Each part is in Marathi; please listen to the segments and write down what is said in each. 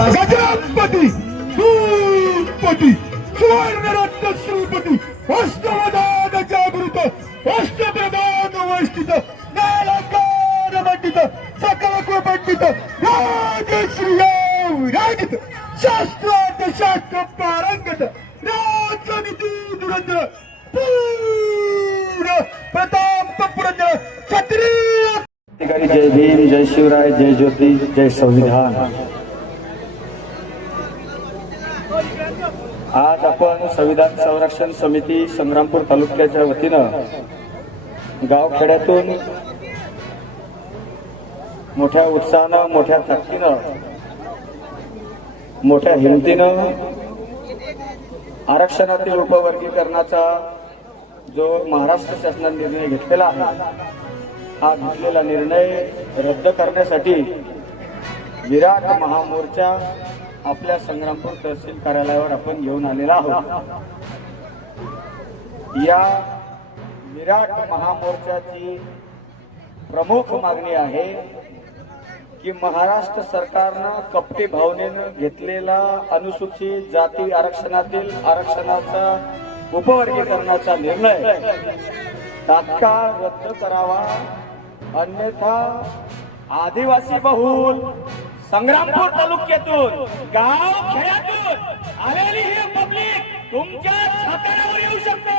गजपती श्रीपती सुवर्णरत्न श्रीपती अष्टवदान जागृत अष्टप्रधान वैष्णित नालकार पंडित सकल पंडित राजश्रीराव राजित शास्त्रार्थ शास्त्र पारंगत राजनीती धुरंधर पूर्ण प्रताप पुरंदर क्षत्रिय। जय भीम, जय शिवराय, जय ज्योती, जय संविधान। आज आपण संविधान संरक्षण समिती संग्रामपूर तालुक्याच्या वतीनं गावखेड्यातून मोठ्या उत्साहानं, मोठ्या ताकदीनं, मोठ्या हिमतीनं आरक्षणातील उपवर्गीकरणाचा जो महाराष्ट्र शासनाने निर्णय घेतलेला आहे, हा घेतलेला निर्णय रद्द करण्यासाठी विराट महामोर्चा आपल्या संग्रामपूर तहसील कार्यालयावर आपण घेऊन आलेला आहोत। या विराट महामोर्चाची प्रमुख मागणी आहे की महाराष्ट्र सरकारनं कपटी भावनेनं घेतलेला अनुसूचित जाती आरक्षणातील आरक्षणाचा उपवर्गीकरणाचा निर्णय तात्काळ रद्द करावा, अन्यथा आदिवासी बहुल संग्रामपूर तालुक्यातून गाव खेड्यातून आलेली ही पब्लिक तुमच्या छाताडावर येऊ शकते,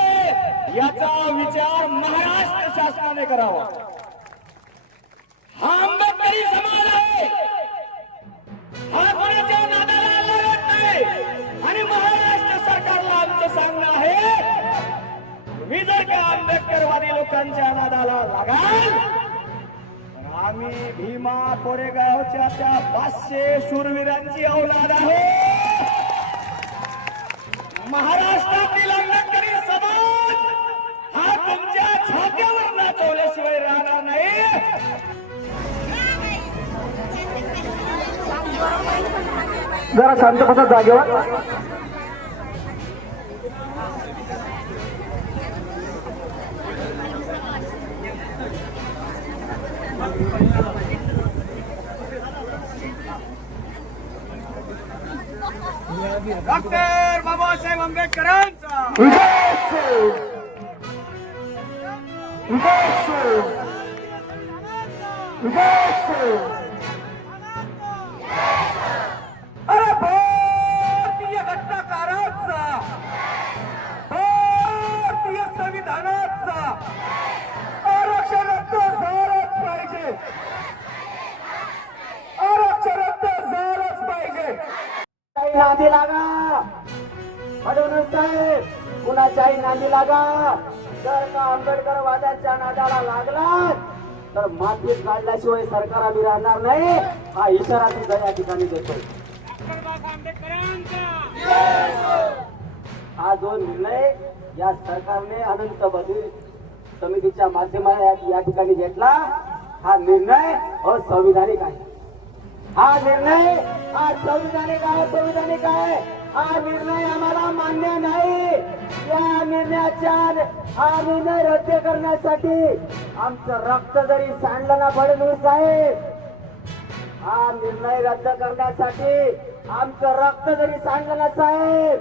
याचा विचार महाराष्ट्र शासनाने करावा। हा आंबेडकरी समाज आहे, हा कोणाच्या नादाला लागत नाही आणि महाराष्ट्र सरकारला आमचं सांगणं आहे, तुम्ही जर का आंबेडकरवादी लोकांच्या नादाला लागाल तर आम्ही भीमा कोरेगावच्या त्या 500 शूरवीरांची औलाद आहोत। महाराष्ट्रातील आंबेडकरी समाज हा तुमच्या छात्यावर नाचवल्याशिवाय राहणार नाही। जरा शांत बसा जागेवर। डॉक्टर बाबासाहेब आंबेडकरांचा अरे भारतीय घटनाकारांचा, भारतीय संविधानाचा आरक्षण रद्द झालंच पाहिजे, आरक्षण रद्द झालंच पाहिजे। नादी लागा फडणवीस साहेब, कुणाच्याही नादी लागा। जर का आंबेडकर वादाच्या नादाला लागला तर मातीत काढल्याशिवाय सरकार आम्ही राहणार नाही, हा इशारा सुद्धा या ठिकाणी देतो। हा जो निर्णय या सरकारने अनंत बदल समितीच्या माध्यमाने या ठिकाणी घेतला, हा निर्णय असंविधानिक आहे। हा निर्णय असंविधानिक आहे, हा निर्णय आम्हाला मान्य नाही। या निर्णयाच्या हा निर्णय रद्द करण्यासाठी आमचं रक्त जरी सांडलं ना फडणवीस साहेब, हा निर्णय रद्द करण्यासाठी आमचं रक्त जरी सांडलं ना साहेब,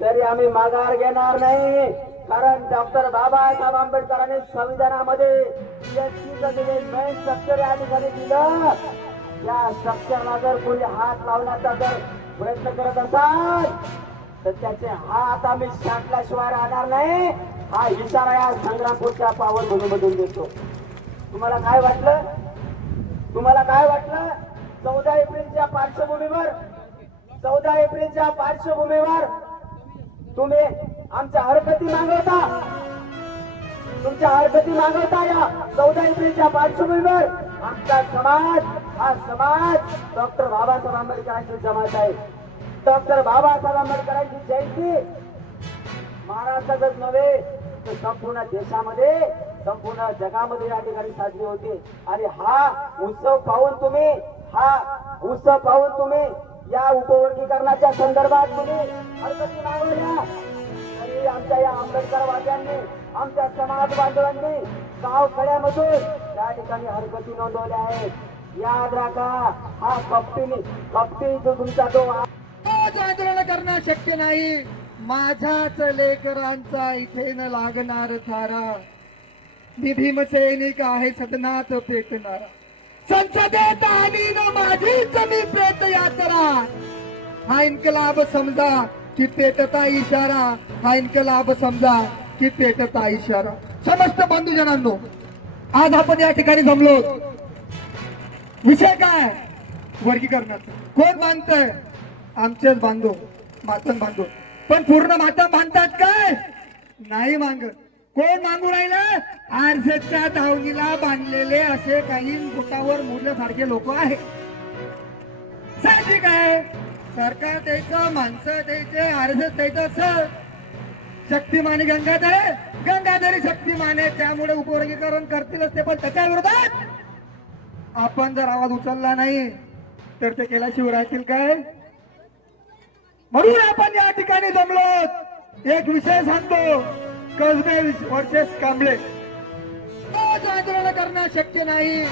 तरी आम्ही माघार घेणार नाही। कारण डॉक्टर बाबासाहेब आंबेडकरांनी संविधानामध्ये एसटीचं जे मेन स्ट्रक्चर या ठिकाणी दिलं, या स्ट्रक्चरला जर कोणी हात लावण्याचा जर प्रयत्न करत असाल तर त्याचे हात आम्ही छाटल्याशिवाय राहणार नाही, हा इशारा या संग्रामपूरच्या पावन भूमीमधून देतो। तुम्हाला काय वाटलं? 14 एप्रिलच्या पार्श्वभूमीवर तुम्ही आमच्या हरकती मागवता, तुमच्या हरकती मागवता। या 14 एप्रिलच्या पार्श्वभूमीवर आमचा समाज, हा समाज डॉक्टर बाबासाहेब आंबेडकरांची जमात आहे। डॉक्टर बाबासाहेब आंबेडकरांची जयंती महाराष्ट्रातच नव्हे तर संपूर्ण देशामध्ये, संपूर्ण जगामध्ये या ठिकाणी साजरी होते। आणि हा उत्सव पाहून तुम्ही या उपवर्गीकरणाच्या संदर्भात तुम्ही हरकती मागवल्या, तरी आमच्या या आंबेडकरवाद्यांनी, आमच्या समाज बांधवांनी गावखेड्यामधून त्या ठिकाणी हरकती नोंदवल्या आहेत। याद राखा हा कपटी जो तुमचा जो आज आंदोलन करणं शक्य नाही. माझ्याच लेकरांचा इथे न लागणार थारा. मी भीमसैनिक आहे सदनात पेटणारा. संसदेत आणि न माझीच मी प्रेत यात्रा. हा इन्कलाब समजा की पेटता इशारा. हा इन्कलाब समजा की पेटता इशारा. समस्त बंधुजनांनो, आज आपण या ठिकाणी जमलो. विषय काय? वर्गीकरणाचा. कोण बांधतंय? आमचेच बांधो, मातम बांधो. पण पूर्ण मातम बांधतात काय? नाही मागत. कोण मागू राहिलं? आरसेच्या धावणीला बांधलेले असे काही बोटावर मोडल्यासारखे लोक आहेत. साहजिक आहे. सरकार द्यायचं, माणसं द्यायचे, आरसेस द्यायचं. असं शक्तिमानी गंगाधरी शक्तिमान आहे, त्यामुळे उपवर्गीकरण करतीलच ते. पण त्याच्या विरोधात आपण जर आवाज उचलला नाही तर ते केल्याशिवाय राहतील काय? म्हणून आपण या ठिकाणी जमलो. एक विषय सांगतो, कसबे वर्सेस कांबळे. आज आंदोलन करणं शक्य नाही.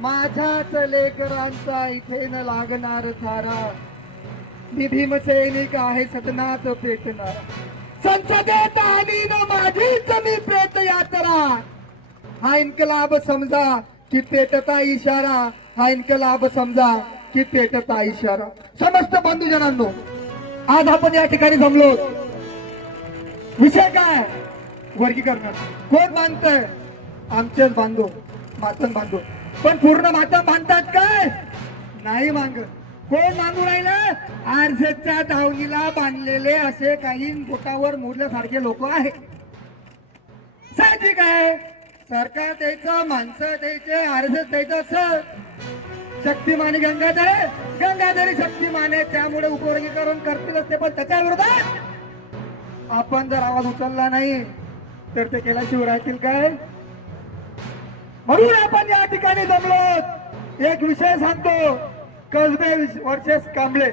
माझ्याच लेकरांचा इथे न लागणार थारा. मी भीमसैनिक आहे सदनात पेटणारा. संसदेत आणि न माझीच मी प्रेत यात्रा. हा इन्कलाब समजा की पेटता इशारा. हा इन्कलाब समजा की पेटता इशारा. समस्त बंधुजनांनो, आज आपण या ठिकाणी जमलो. विषय काय? वर्गीकरणाचा. कोण बांधतंय? आमचेच बांधो, मातम बांधो. पण पूर्ण मातम बांधतात काय? नाही मागत. कोण मागू राहिलं? आरसेच्या धावणीला बांधलेले असे काही बोटावर मोडल्यासारखे लोक आहेत. साहजिक आहे. सरकार द्यायचं, माणसं द्यायचे, आरसेस द्यायचं. असं शक्तिमानी गंगाधरी शक्तिमान आहे, त्यामुळे उपवर्गीकरण करतीलच ते. पण त्याच्या विरोधात आपण जर आवाज उचलला नाही तर ते केल्याशिवाय राहतील काय? म्हणून आपण या ठिकाणी जमलो. एक विषय सांगतो, कसबे वर्सेस कांबळे.